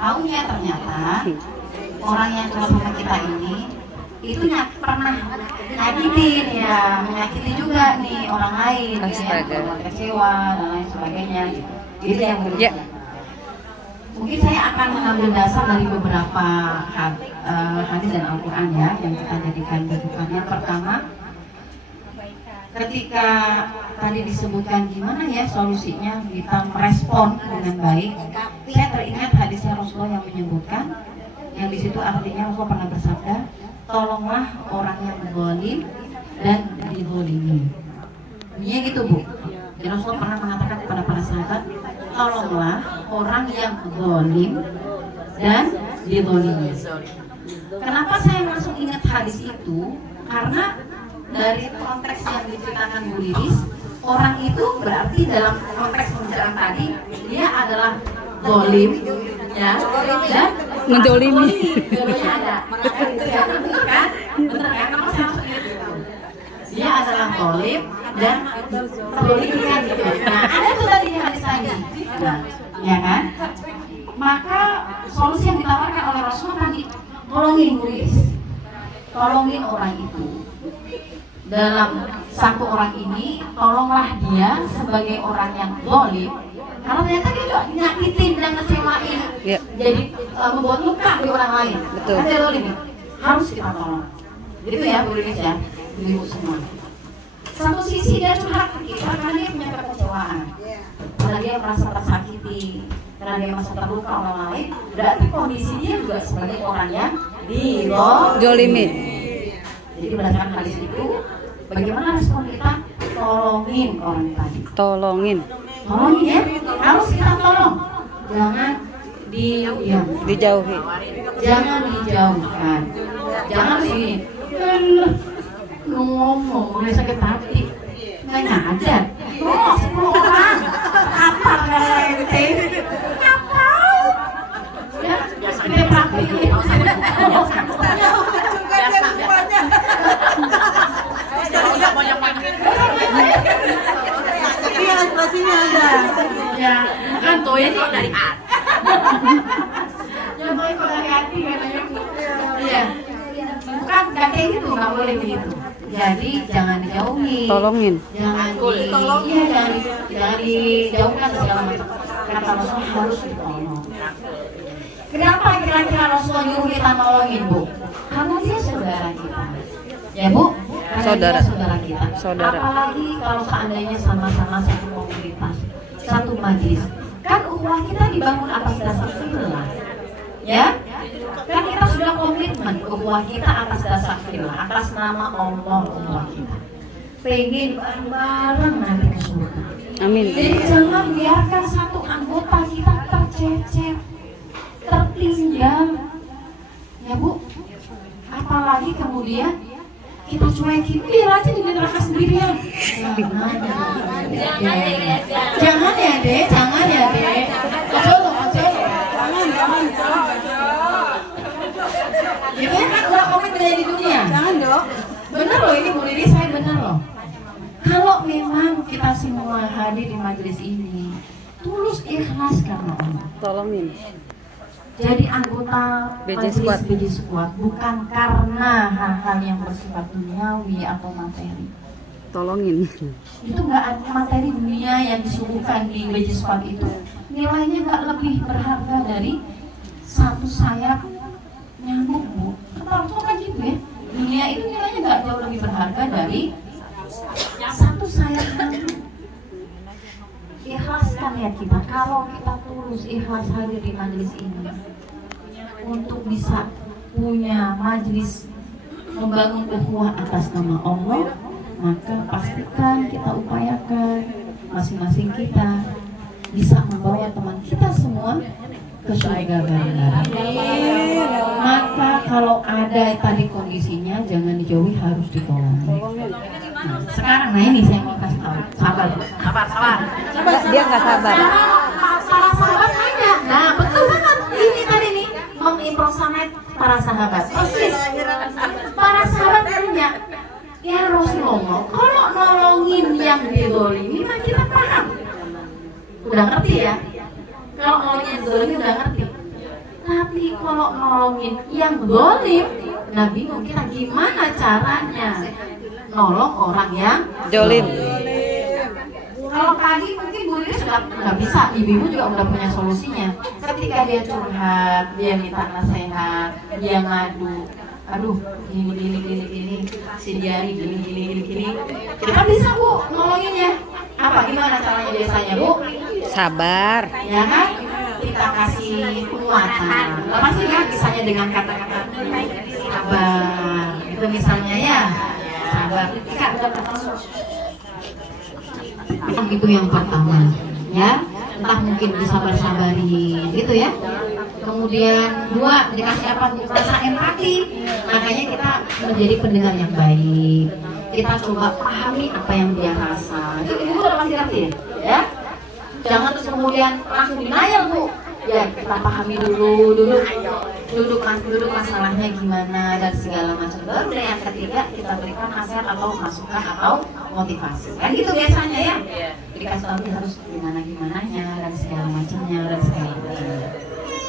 Taunya ternyata orang yang curhat sama kita ini itu pernah nyakitin ya, menyakiti juga nih orang lain, ya, kecewa dan lain sebagainya gitu. Itu yang berikutnya. Mungkin saya akan mengambil dasar dari beberapa hadis dan Al-Quran ya yang kita jadikan rujukan. Yang pertama, ketika tadi disebutkan gimana ya solusinya kita merespon dengan baik, saya teringat hadisnya Rasulullah yang menyebutkan, yang di situ artinya Rasulullah pernah bersabda, tolonglah orang yang zalim dan dizalimi. Bunyinya gitu Bu. Jadi Rasulullah pernah mengatakan kepada para sahabat, tolonglah orang yang zalim dan dizalimi. Kenapa saya langsung ingat hadis itu? Karena dari konteks yang diceritakan Bu Lilis, orang itu berarti dalam konteks pembicaraan tadi dia adalah zalim ya dan mendolimi. Dua-duanya ada. Kan? Benar kan? Kenapa saya langsung ingat itu? Dia adalah zalim dan mendolimi kan gitu. Nah, ada tuh tadi di hadis tadi. Nah, ya kan? Maka solusi yang ditawarkan oleh Rasulullah tadi, tolongin Bu Lilis. Tolongin orang itu. Dalam satu orang ini, tolonglah dia sebagai orang yang zalim. Karena ternyata dia juga nyakitin dan ngecewain, jadi membuat luka di orang lain. Betul. Kan dia zalim, harus kita tolong. Itu ya Bu Lilis ya, ibu semua. Satu sisi dia curhat ke kita karena dia punya kekecewaan, karena dia merasa tersakiti, karena dia merasa terluka orang lain. Berarti kondisi dia juga sebagai orang yang dizalimi. Jadi berdasarkan hadis itu, bagaimana respon kita? Tolongin orang tadi. Tolongin ya, harus kita tolong. Jangan diam, dijauhi. Jangan dijauhkan. Jangan begini. Lu ngomong udah sakit hati, nggak ngajar. Oh, 10 orang. Apa ente? Ngapain? Ya, dia praktik. Pastinya ada. Ya, bukan toy itu dari hati. Ya, toy kok dari hati katanya. Iya. Bukan kayak gitu, nggak boleh begitu. Jadi jangan dijauhi. Tolongin. Jangan dijauhkan segala macam. Kata Rasulullah harus ditolong. Kenapa kira-kira Rasulullah nyuruh kita nolongin Bu? Karena dia saudara kita. Ya Bu? Saudara kita. Apalagi kalau seandainya sama-sama satu komunitas, satu majlis. Kan ukhuwah kita dibangun atas dasar fillah. Ya? Kan kita sudah komitmen ukhuwah kita atas dasar fillah, atas nama Allah ukhuwah kita. Pengen bareng-bareng nanti ke surga. Amin. Jadi jangan biarkan satu anggota kita tercecer, tertinggal. Ya Bu? Apalagi kemudian kita cuekin, biar aja di neraka sendirian. Jangan ya Dek, jangan ya Dek. Jangan. Gitu ya kan udah komitmen di dunia. Jangan dong. Bener loh ini Bu Lilis, saya bener loh. Kalau memang kita semua hadir di majelis ini, tulus ikhlas karena Allah. Tolongin. Jadi anggota BJ Squad bukan karena hal-hal yang bersifat duniawi atau materi. Tolongin. Itu nggak ada materi dunia yang disuguhkan di BJ Squad itu. Nilainya nggak lebih berharga dari satu sayap nyamuk Bu. Kata kan gitu ya. Dunia itu nilainya nggak jauh lebih berharga dari satu sayap nyamuk. Ikhlaskan ya kita. Kalau kita tulus ikhlas hadir di majelis ini untuk bisa punya majelis membangun ukhuwah atas nama Allah, maka pastikan kita upayakan masing-masing kita bisa membawa teman kita semua ke surga bareng-bareng. Maka kalau ada tadi kondisinya jangan dijauhi, harus ditolong. Nah, sekarang ini saya mau kasih tahu. Sabar. Dia nggak sabar. Para sahabat nanya. Nah, betul banget. Ini tadi nih mengimpersonate para sahabat. Persis. Para sahabat nanya, ya Rasulullah, kalau nolongin yang dizalimi mah kita paham. Udah ngerti ya? Kalau nolongin yang dizalimi udah ngerti. Tapi kalau nolongin yang zalim, nah bingung kita gimana caranya nolong orang yang Jolim. Kalau tadi mungkin Bu Riris sudah nggak bisa, ibu-ibu juga udah punya solusinya. Ketika dia curhat, dia minta nasihat, dia ngadu, aduh gini, si Diari gini, kita bisa Bu nolonginnya. Apa gimana caranya biasanya Bu? Sabar. Ya kan? Kita kasih penguatan. Apa sih ya misalnya dengan kata-kata sabar, itu misalnya ya sabar. Kak, itu yang pertama, ya. Entah mungkin disabar-sabari, gitu ya. Kemudian dua, dikasih apa? Rasa empati. Makanya kita menjadi pendengar yang baik. Kita coba pahami apa yang dia rasa. Itu ibu udah pasti ngerti ya. Jangan terus kemudian langsung denial Bu. Ya kita pahami duduk masalahnya gimana dan segala macam. Baru deh yang ketiga kita berikan nasihat atau masukan atau motivasi. Kan gitu biasanya ya. Dikasih tahu harus gimana-gimananya dan segala macamnya.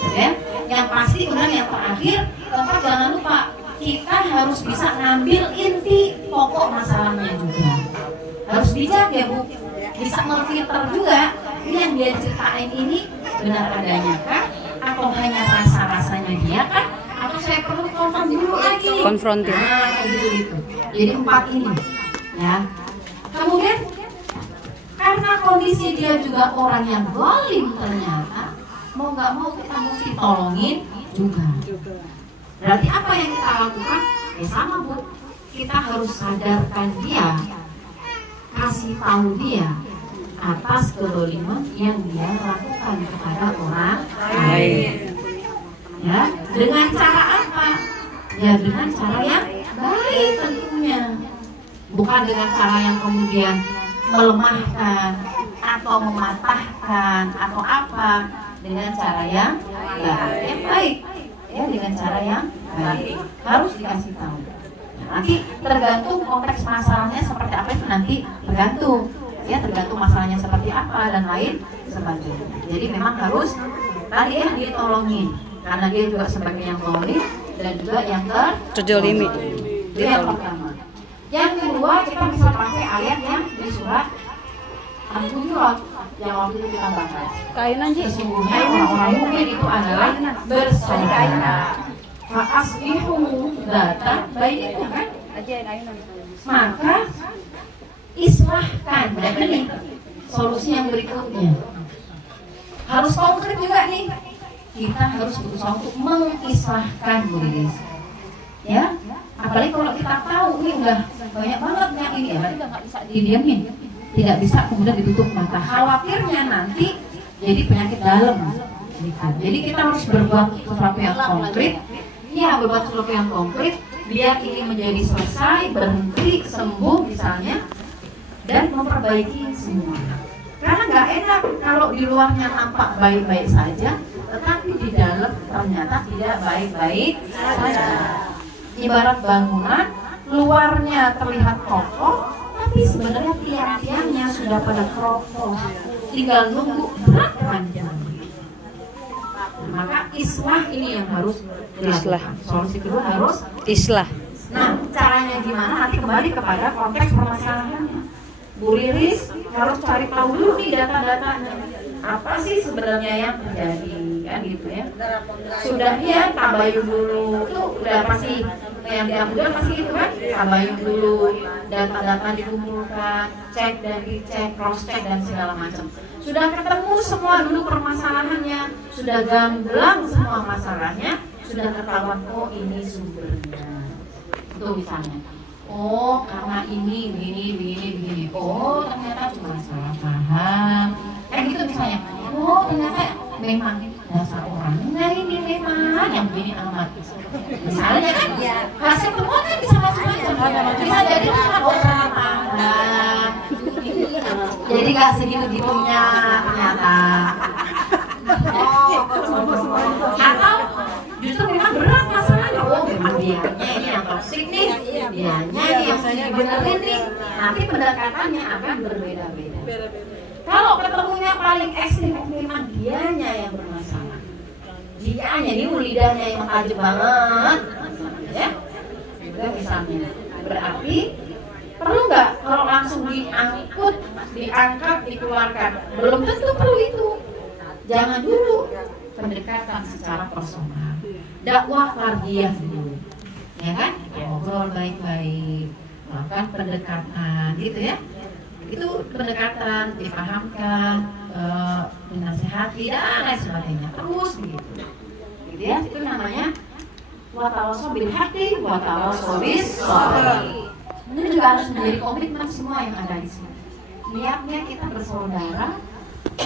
Oke? Yang pasti kemudian yang terakhir tetap jangan lupa kita harus bisa ngambil inti pokok masalahnya juga. Harus bijak ya Bu. Bisa memfilter juga ini yang dia ceritain ini benar adanya kah? Atau hanya rasa-rasanya dia kah? Atau saya perlu konfront dulu lagi? Konfrontir. Nah, gitu. Jadi 4 ini ya. Kemudian karena kondisi dia juga orang yang zalim ternyata, mau nggak mau kita mesti tolongin juga. Berarti apa yang kita lakukan? Ya sama Bu, kita harus sadarkan dia, kasih tahu dia atas kezaliman yang dia lakukan kepada orang lain. Ya, dengan cara apa? Ya dengan cara yang baik tentunya. Bukan dengan cara yang kemudian melemahkan atau mematahkan atau apa, dengan cara yang baik. Ya, dengan cara yang baik. Harus dikasih tahu. Nanti tergantung konteks masalahnya seperti apa itu nanti tergantung. Ya tergantung masalahnya seperti apa dan lain sebagainya. Jadi memang harus tadi ya ditolongin karena dia juga sebagai yang zalim dan juga yang terjolimi. Itu yang pertama. Yang kedua kita bisa pakai ayat yang di surat Al-Hujurat yang waktu itu kita bahas. Sesungguhnya orang-orang mukmin itu adalah bersaudara. Fa'aslihu dzata bainakum kan? Maka islahkan. Dan ini solusi yang berikutnya harus konkret juga nih. Kita harus berusaha untuk mengislahkan Bu Riris. Ya, apalagi kalau kita tahu ini udah banyak banget yang ini ya, berarti nggak bisa didiamin, tidak bisa kemudian ditutup mata. Khawatirnya nanti jadi penyakit dalam. Jadi kita harus berbuat sesuatu yang konkret. Ya, berbuat sesuatu yang konkret biar ini menjadi selesai, berhenti, sembuh misalnya, dan memperbaiki semua. Karena nggak enak kalau di luarnya nampak baik-baik saja, tetapi di dalam ternyata tidak baik-baik saja. Ibarat bangunan, luarnya terlihat kokoh, tapi sebenarnya tiang-tiangnya sudah pada keropos, tinggal nunggu berat panjang. Maka islah ini yang harus dilakukan. Solusi kedua harus islah. Nah, caranya gimana? Nanti kembali kepada konteks permasalahannya. Bu Riris harus cari tahu dulu nih data-datanya. Apa sih sebenarnya yang terjadi, kan gitu ya. Sudah ya tabayun dulu, itu udah pasti yang diambil pasti itu kan. Tabayun dulu, data-data dikumpulkan, cek dan dicek, cross check dan segala macam. Sudah ketemu semua dulu permasalahannya, sudah gamblang semua masalahnya, sudah ketahuan oh ini sumbernya. Itu misalnya. Oh, karena ini, begini. Oh, ternyata cuma salah paham. Kayak gitu misalnya. Oh, ternyata memang dasar orangnya ini memang yang begini amat. Misalnya kan, hasil temuan kan bisa macam-macam. Bisa jadi cuma salah paham. Jadi nggak segitu-gitunya ternyata. Atau justru memang berat masalahnya. Oh, memang dianya ini yang toksik nih. Dianya yang dibenerin nih. Nanti pendekatannya akan berbeda-beda. Kalau ketemunya paling ekstrim, memang dianya yang bermasalah. lidahnya nih, lidahnya yang tajam banget, ya. Itu misalnya. Berarti perlu nggak kalau langsung diangkat, dikeluarkan? Belum tentu perlu itu. Jangan dulu, pendekatan secara personal, dakwah fardiyah dulu, ya kan? Ngobrol baik-baik, melakukan pendekatan, gitu ya. Itu pendekatan, dipahamkan, dinasihati dan lain sebagainya, terus begitu, gitu ya. Itu namanya watawasau bil haqqi watawasau bis shabr. Ini juga harus menjadi komitmen semua yang ada di sini. Niatnya kita bersaudara,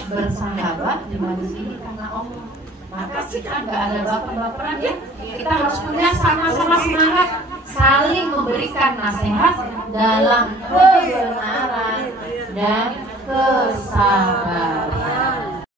bersahabat di majelis ini karena Allah. Maka kita nggak ada baper-baperan ya. Kita harus punya sama-sama semangat, saling memberikan nasihat dalam kebenaran dan kesabaran.